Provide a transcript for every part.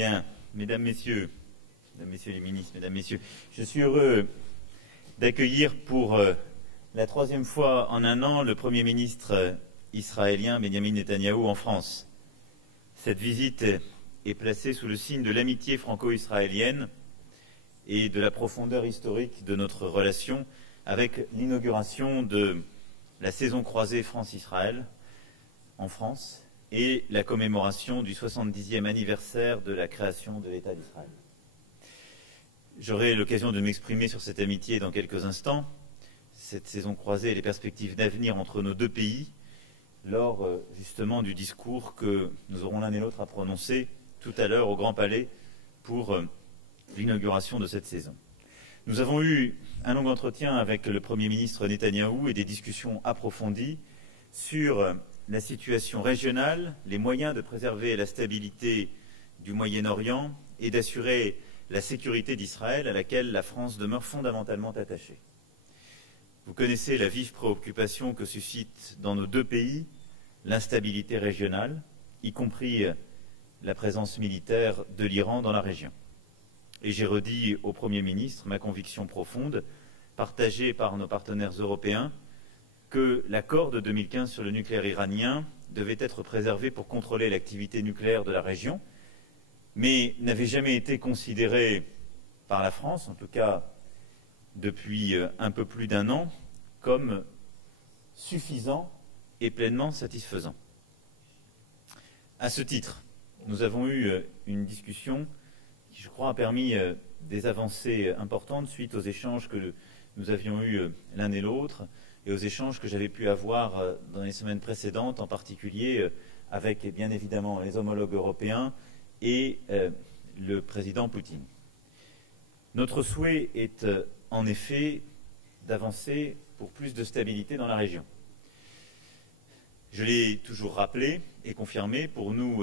Bien, mesdames, messieurs les ministres, mesdames, messieurs, je suis heureux d'accueillir pour la troisième fois en un an le Premier ministre israélien Benjamin Netanyahou en France. Cette visite est placée sous le signe de l'amitié franco-israélienne et de la profondeur historique de notre relation avec l'inauguration de la saison croisée France-Israël en France et la commémoration du 70e anniversaire de la création de l'État d'Israël. J'aurai l'occasion de m'exprimer sur cette amitié dans quelques instants, cette saison croisée et les perspectives d'avenir entre nos deux pays, lors justement du discours que nous aurons l'un et l'autre à prononcer tout à l'heure au Grand Palais pour l'inauguration de cette saison. Nous avons eu un long entretien avec le Premier ministre Netanyahou et des discussions approfondies sur la situation régionale, les moyens de préserver la stabilité du Moyen-Orient et d'assurer la sécurité d'Israël à laquelle la France demeure fondamentalement attachée. Vous connaissez la vive préoccupation que suscite dans nos deux pays l'instabilité régionale, y compris la présence militaire de l'Iran dans la région. Et j'ai redit au Premier ministre ma conviction profonde, partagée par nos partenaires européens, que l'accord de 2015 sur le nucléaire iranien devait être préservé pour contrôler l'activité nucléaire de la région, mais n'avait jamais été considéré par la France, en tout cas depuis un peu plus d'un an, comme suffisant et pleinement satisfaisant. À ce titre, nous avons eu une discussion qui, je crois, a permis des avancées importantes suite aux échanges que nous avions eus l'un et l'autre et aux échanges que j'avais pu avoir dans les semaines précédentes, en particulier avec, bien évidemment, les homologues européens et le président Poutine. Notre souhait est en effet d'avancer pour plus de stabilité dans la région. Je l'ai toujours rappelé et confirmé, pour nous,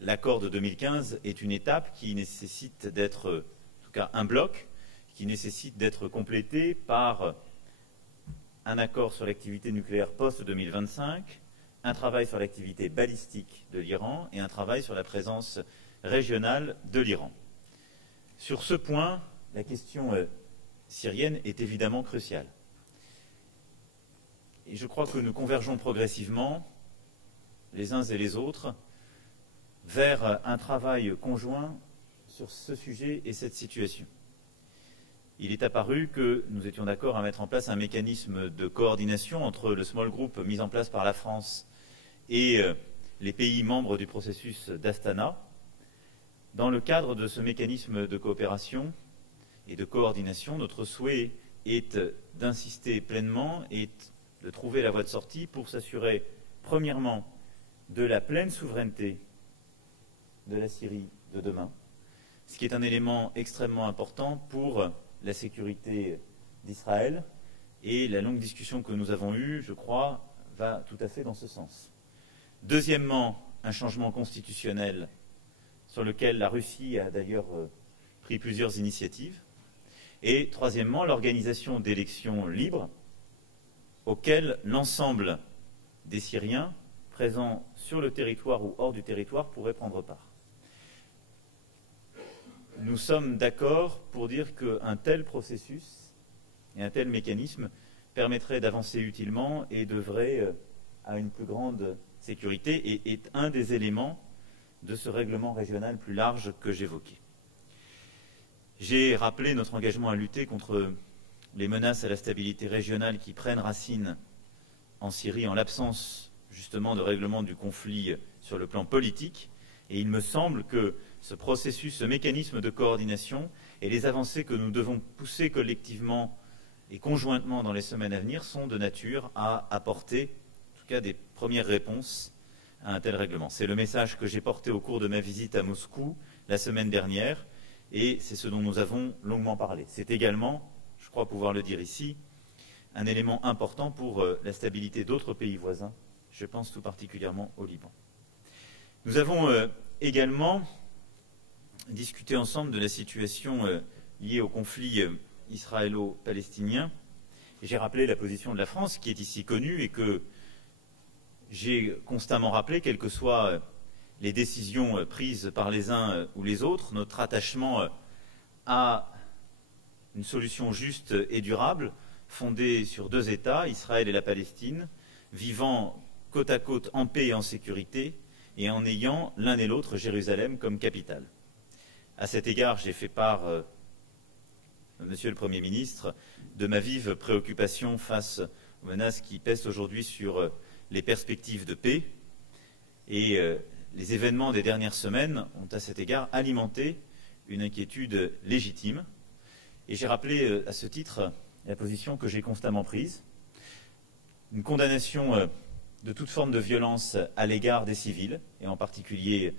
l'accord de 2015 est une étape qui nécessite d'être, en tout cas un bloc, qui nécessite d'être complété par un accord sur l'activité nucléaire post-2025, un travail sur l'activité balistique de l'Iran et un travail sur la présence régionale de l'Iran. Sur ce point, la question syrienne est évidemment cruciale. Et je crois que nous convergeons progressivement, les uns et les autres, vers un travail conjoint sur ce sujet et cette situation. Il est apparu que nous étions d'accord à mettre en place un mécanisme de coordination entre le small group mis en place par la France et les pays membres du processus d'Astana. Dans le cadre de ce mécanisme de coopération et de coordination, notre souhait est d'insister pleinement et de trouver la voie de sortie pour s'assurer, premièrement, de la pleine souveraineté de la Syrie de demain, ce qui est un élément extrêmement important pour la sécurité d'Israël, et la longue discussion que nous avons eue, je crois, va tout à fait dans ce sens. Deuxièmement, un changement constitutionnel sur lequel la Russie a d'ailleurs pris plusieurs initiatives. Et troisièmement, l'organisation d'élections libres auxquelles l'ensemble des Syriens présents sur le territoire ou hors du territoire pourraient prendre part. Nous sommes d'accord pour dire qu'un tel processus et un tel mécanisme permettrait d'avancer utilement et d'œuvrer à une plus grande sécurité et est un des éléments de ce règlement régional plus large que j'évoquais. J'ai rappelé notre engagement à lutter contre les menaces à la stabilité régionale qui prennent racine en Syrie en l'absence justement de règlement du conflit sur le plan politique. Et il me semble que ce processus, ce mécanisme de coordination et les avancées que nous devons pousser collectivement et conjointement dans les semaines à venir sont de nature à apporter, en tout cas, des premières réponses à un tel règlement. C'est le message que j'ai porté au cours de ma visite à Moscou la semaine dernière et c'est ce dont nous avons longuement parlé. C'est également, je crois pouvoir le dire ici, un élément important pour la stabilité d'autres pays voisins. Je pense tout particulièrement au Liban. Nous avons également discuté ensemble de la situation liée au conflit israélo-palestinien. J'ai rappelé la position de la France, qui est ici connue et que j'ai constamment rappelé, quelles que soient les décisions prises par les uns ou les autres, notre attachement à une solution juste et durable, fondée sur 2 États, Israël et la Palestine, vivant côte à côte en paix et en sécurité, et en ayant l'un et l'autre Jérusalem comme capitale. À cet égard, j'ai fait part, Monsieur le Premier ministre, de ma vive préoccupation face aux menaces qui pèsent aujourd'hui sur les perspectives de paix. Et les événements des dernières semaines ont à cet égard alimenté une inquiétude légitime. Et j'ai rappelé à ce titre la position que j'ai constamment prise, une condamnation de toute forme de violence à l'égard des civils, et en particulier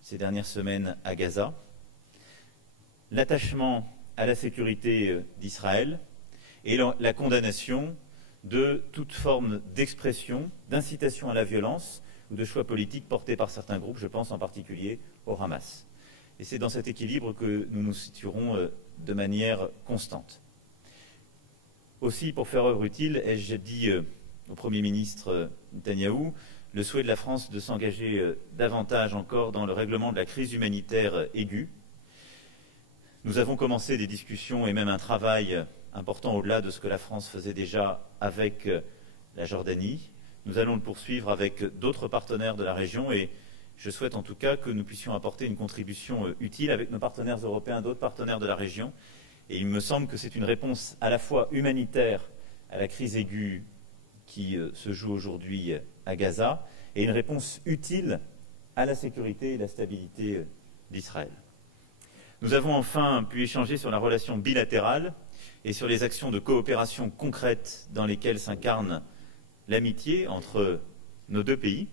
ces dernières semaines à Gaza, l'attachement à la sécurité d'Israël et la condamnation de toute forme d'expression, d'incitation à la violence ou de choix politiques portés par certains groupes, je pense en particulier au Hamas. Et c'est dans cet équilibre que nous nous situerons de manière constante. Aussi, pour faire œuvre utile, ai-je dit au Premier ministre Netanyahou le souhait de la France de s'engager davantage encore dans le règlement de la crise humanitaire aiguë. Nous avons commencé des discussions et même un travail important au-delà de ce que la France faisait déjà avec la Jordanie. Nous allons le poursuivre avec d'autres partenaires de la région et je souhaite en tout cas que nous puissions apporter une contribution utile avec nos partenaires européens, d'autres partenaires de la région. Et il me semble que c'est une réponse à la fois humanitaire à la crise aiguë qui se joue aujourd'hui à Gaza et une réponse utile à la sécurité et la stabilité d'Israël. Nous avons enfin pu échanger sur la relation bilatérale et sur les actions de coopération concrètes dans lesquelles s'incarne l'amitié entre nos 2 pays,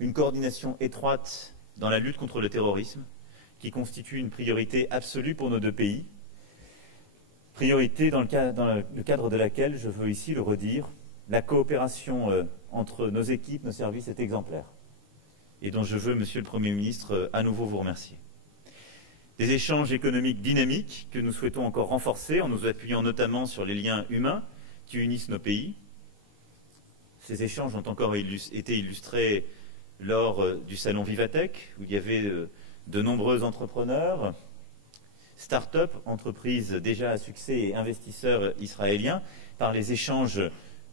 une coordination étroite dans la lutte contre le terrorisme qui constitue une priorité absolue pour nos 2 pays, priorité dans le cadre de laquelle, je veux ici le redire, la coopération entre nos équipes, nos services est exemplaire et dont je veux, Monsieur le Premier ministre, à nouveau vous remercier. Des échanges économiques dynamiques que nous souhaitons encore renforcer en nous appuyant notamment sur les liens humains qui unissent nos pays. Ces échanges ont encore été illustrés lors du salon Vivatech, où il y avait de nombreux entrepreneurs, start-up, entreprises déjà à succès et investisseurs israéliens, par les échanges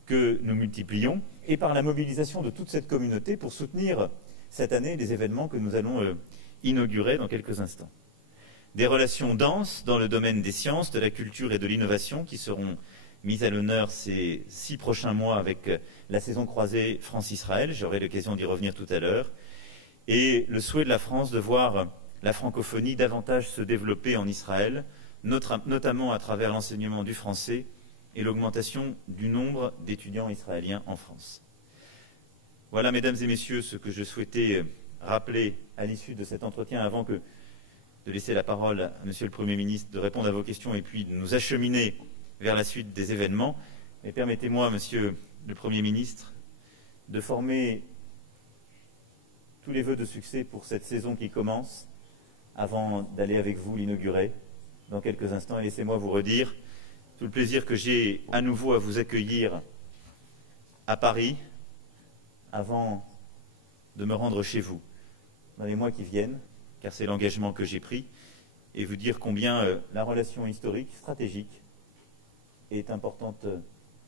que nous multiplions et par la mobilisation de toute cette communauté pour soutenir cette année les événements que nous allons inaugurer dans quelques instants. Des relations denses dans le domaine des sciences, de la culture et de l'innovation qui seront mises à l'honneur ces 6 prochains mois avec la saison croisée France-Israël, j'aurai l'occasion d'y revenir tout à l'heure, et le souhait de la France de voir la francophonie davantage se développer en Israël, notamment à travers l'enseignement du français et l'augmentation du nombre d'étudiants israéliens en France. Voilà, mesdames et messieurs, ce que je souhaitais rappeler à l'issue de cet entretien avant de laisser la parole à Monsieur le Premier ministre de répondre à vos questions et puis de nous acheminer vers la suite des événements. Mais permettez-moi, Monsieur le Premier ministre, de former tous les vœux de succès pour cette saison qui commence avant d'aller avec vous l'inaugurer dans quelques instants. Et laissez-moi vous redire tout le plaisir que j'ai à nouveau à vous accueillir à Paris avant de me rendre chez vous dans les mois qui viennent, car c'est l'engagement que j'ai pris, et vous dire combien la relation historique, stratégique, est importante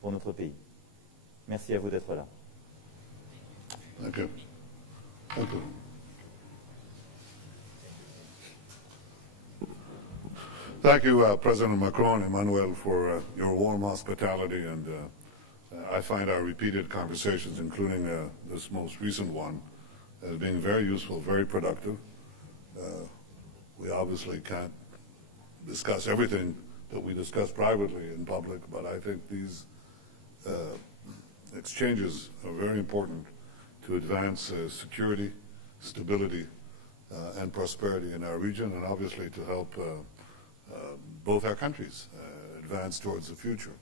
pour notre pays. Merci à vous d'être là. Thank you. Thank you. Thank you, President Macron, Emmanuel, for your warm hospitality, and I find our repeated conversations, including this most recent one, as being very useful, very productive. We obviously can't discuss everything that we discuss privately in public, but I think these exchanges are very important to advance security, stability, and prosperity in our region, and obviously to help both our countries advance towards the future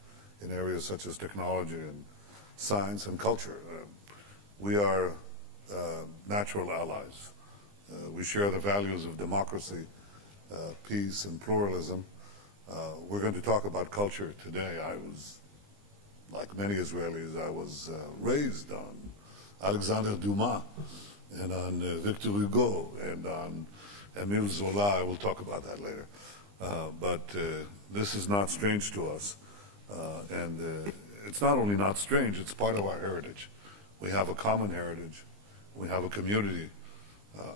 in areas such as technology and science and culture. We are natural allies. We share the values of democracy, peace, and pluralism. We're going to talk about culture today. I was, like many Israelis, I was raised on Alexander Dumas and on Victor Hugo and on Émile Zola. I will talk about that later. But this is not strange to us. And it's not only not strange, it's part of our heritage. We have a common heritage. We have a community,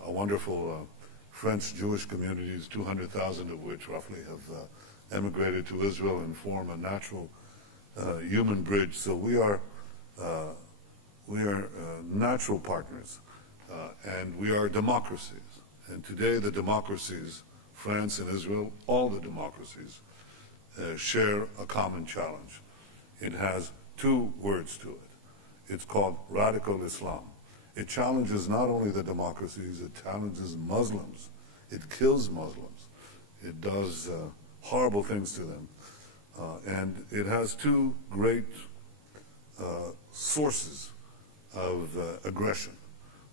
a wonderful French Jewish communities, 200,000 of which roughly have emigrated to Israel and form a natural human bridge. So we are natural partners, and we are democracies. And today the democracies, France and Israel, all the democracies, share a common challenge. It has two words to it. It's called radical Islam. It challenges not only the democracies, it challenges Muslims. It kills Muslims. It does horrible things to them. And it has two great sources of aggression.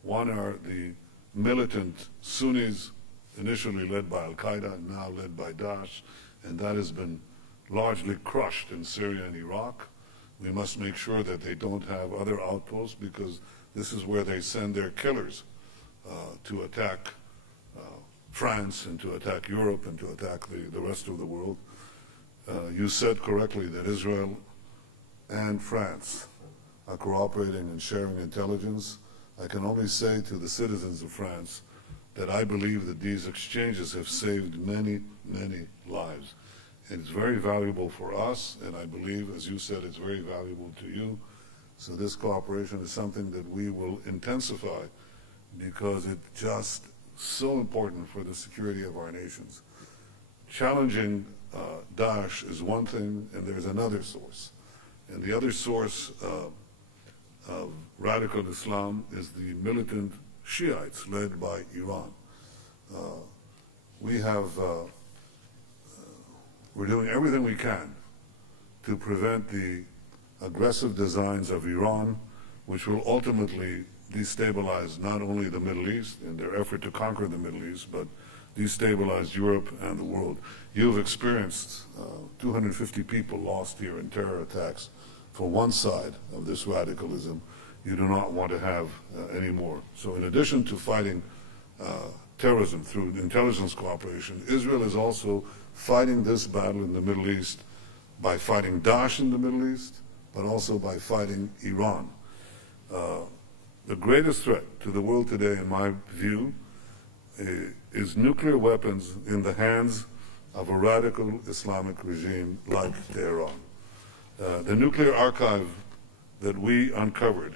One are the militant Sunnis, initially led by Al-Qaeda and now led by Daesh, and that has been largely crushed in Syria and Iraq. We must make sure that they don't have other outposts, because this is where they send their killers to attack France and to attack Europe and to attack the rest of the world. You said correctly that Israel and France are cooperating and sharing intelligence. I can only say to the citizens of France that I believe that these exchanges have saved many, many lives. It's very valuable for us, and I believe, as you said, it's very valuable to you. So this cooperation is something that we will intensify, because it's just so important for the security of our nations. Challenging Daesh is one thing, and there's another source. And the other source of radical Islam is the militant Shiites led by Iran. We're doing everything we can to prevent the aggressive designs of Iran, which will ultimately destabilize not only the Middle East in their effort to conquer the Middle East, but destabilize Europe and the world. You've experienced 250 people lost here in terror attacks for one side of this radicalism. You do not want to have any more. So in addition to fighting terrorism through intelligence cooperation, Israel is also fighting this battle in the Middle East by fighting Daesh in the Middle East, but also by fighting Iran. The greatest threat to the world today, in my view, is nuclear weapons in the hands of a radical Islamic regime like Tehran. The nuclear archive that we uncovered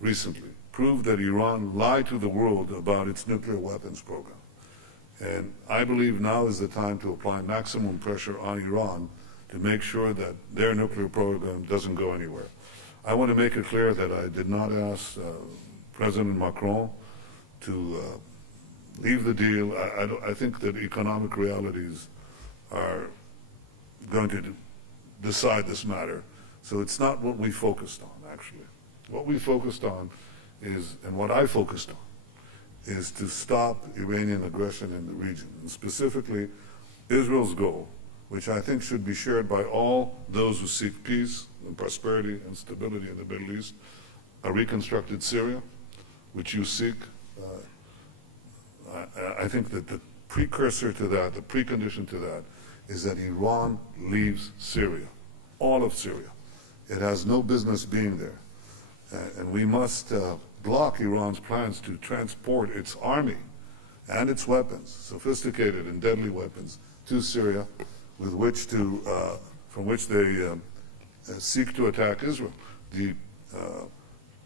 recently proved that Iran lied to the world about its nuclear weapons program. And I believe now is the time to apply maximum pressure on Iran to make sure that their nuclear program doesn't go anywhere. I want to make it clear that I did not ask President Macron to leave the deal. I think that economic realities are going to decide this matter. So it's not what we focused on, actually. What we focused on is, and what I focused on, is to stop Iranian aggression in the region, and specifically Israel's goal, which I think should be shared by all those who seek peace and prosperity and stability in the Middle East, a reconstructed Syria, which you seek. I think that the precursor to that, the precondition to that, is that Iran leaves Syria, all of Syria. It has no business being there. And we must block Iran's plans to transport its army and its weapons, sophisticated and deadly weapons, to Syria, with which to, from which they seek to attack Israel. The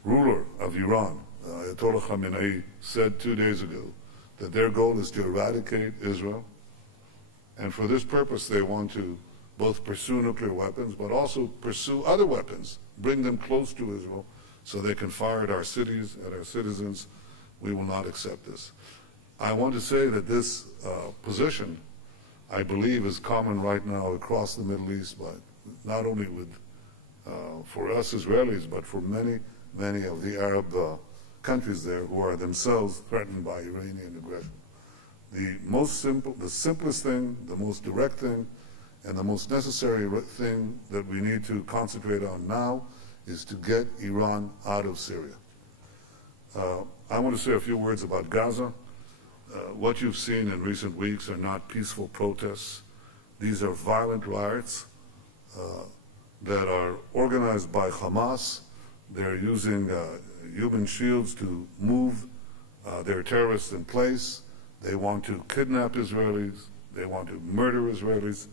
ruler of Iran, Ayatollah Khamenei, said 2 days ago that their goal is to eradicate Israel, and for this purpose they want to both pursue nuclear weapons, but also pursue other weapons, bring them close to Israel so they can fire at our cities, at our citizens. We will not accept this. I want to say that this position, I believe, is common right now across the Middle East, but not only with, for us Israelis, but for many, many of the Arab countries there who are themselves threatened by Iranian aggression. The simplest thing, the most direct thing, and the most necessary thing that we need to concentrate on now is to get Iran out of Syria. I want to say a few words about Gaza. What you've seen in recent weeks are not peaceful protests. These are violent riots that are organized by Hamas. They're using human shields to move their terrorists in place. They want to kidnap Israelis. They want to murder Israelis.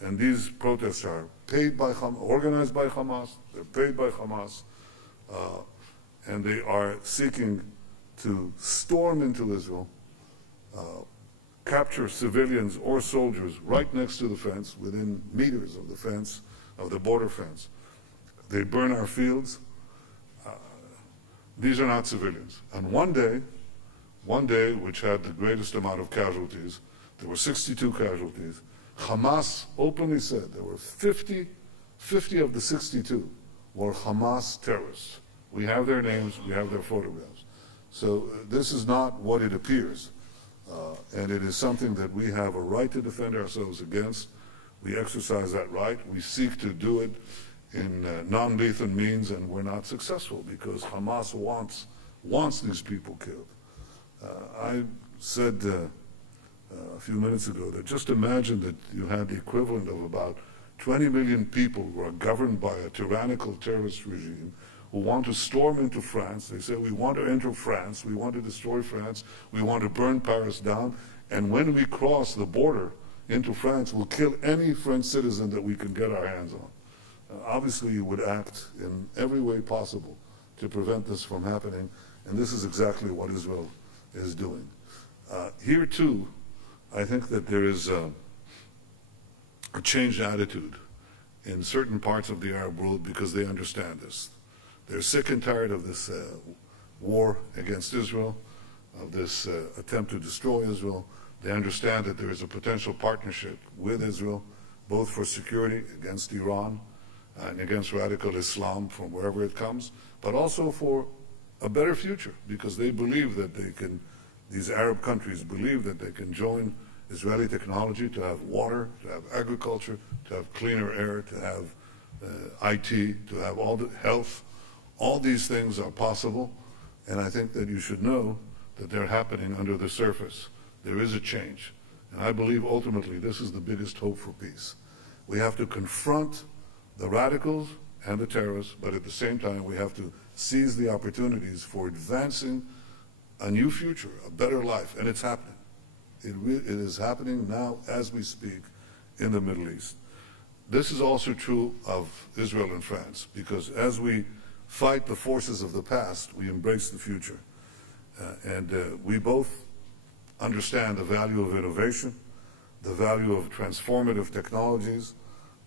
And these protests are paid by organized by Hamas. They're paid by Hamas. And they are seeking to storm into Israel, capture civilians or soldiers right next to the fence, within meters of the fence, of the border fence. They burn our fields. These are not civilians. And one day, which had the greatest amount of casualties, there were 62 casualties. Hamas openly said there were 50 of the 62 were Hamas terrorists. We have their names, we have their photographs. So this is not what it appears. And it is something that we have a right to defend ourselves against. We exercise that right. We seek to do it in non-lethal means, and we're not successful because Hamas wants these people killed. I said a few minutes ago that just imagine that you had the equivalent of about 20 million people who are governed by a tyrannical terrorist regime who want to storm into France. They say, we want to enter France, we want to destroy France, we want to burn Paris down, and when we cross the border into France, we'll kill any French citizen that we can get our hands on. Obviously, you would act in every way possible to prevent this from happening, and this is exactly what Israel is doing. Here, too, I think that there is a changed attitude in certain parts of the Arab world because they understand this. They're sick and tired of this war against Israel, of this attempt to destroy Israel. They understand that there is a potential partnership with Israel, both for security against Iran and against radical Islam from wherever it comes, but also for a better future, because they believe that they can, these Arab countries believe that they can join Israeli technology to have water, to have agriculture, to have cleaner air, to have IT, to have all the health. All these things are possible, and I think that you should know that they're happening under the surface. There is a change, and I believe ultimately this is the biggest hope for peace. We have to confront the radicals and the terrorists, but at the same time we have to seize the opportunities for advancing a new future, a better life, and it's happening. It is happening now as we speak in the Middle East. This is also true of Israel and France, because as we fight the forces of the past, we embrace the future. We both understand the value of innovation, the value of transformative technologies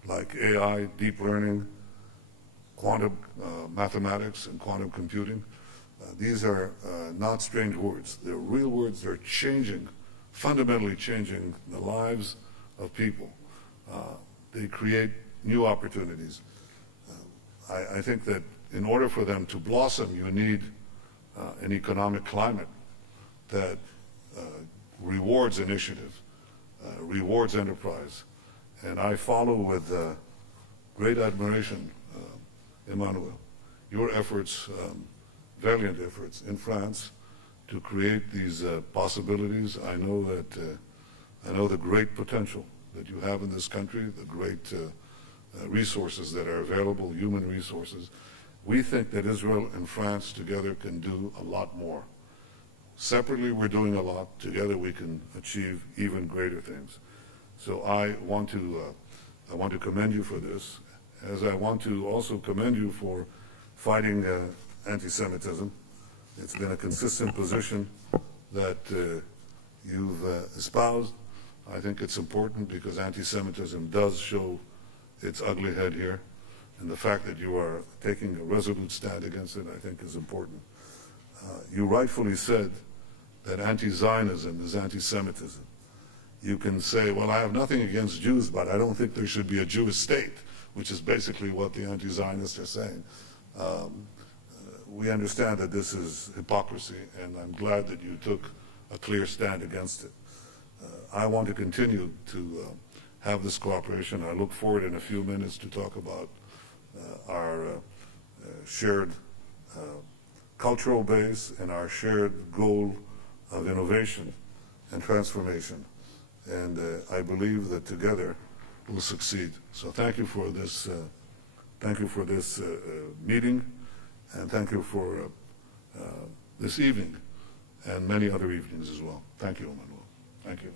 like AI, deep learning, quantum mathematics, and quantum computing. These are not strange words. They're real words. They're changing, fundamentally changing the lives of people. They create new opportunities. I think that in order for them to blossom, you need an economic climate that rewards initiative, rewards enterprise. And I follow with great admiration, Emmanuel, your efforts, valiant efforts in France to create these possibilities. I know the great potential that you have in this country, the great resources that are available, human resources. We think that Israel and France together can do a lot more. Separately, we're doing a lot. Together, we can achieve even greater things. So I want to commend you for this, as I want to also commend you for fighting anti-Semitism. It's been a consistent position that you've espoused. I think it's important because anti-Semitism does show its ugly head here, and the fact that you are taking a resolute stand against it, I think, is important. You rightfully said that anti-Zionism is anti-Semitism. You can say, well, I have nothing against Jews, but I don't think there should be a Jewish state, which is basically what the anti-Zionists are saying. We understand that this is hypocrisy, and I'm glad that you took a clear stand against it. I want to continue to have this cooperation. I look forward in a few minutes to talk about our shared cultural base and our shared goal of innovation and transformation. And I believe that together we'll succeed. So thank you for this meeting, and thank you for this evening and many other evenings as well. Thank you, Emmanuel. Thank you.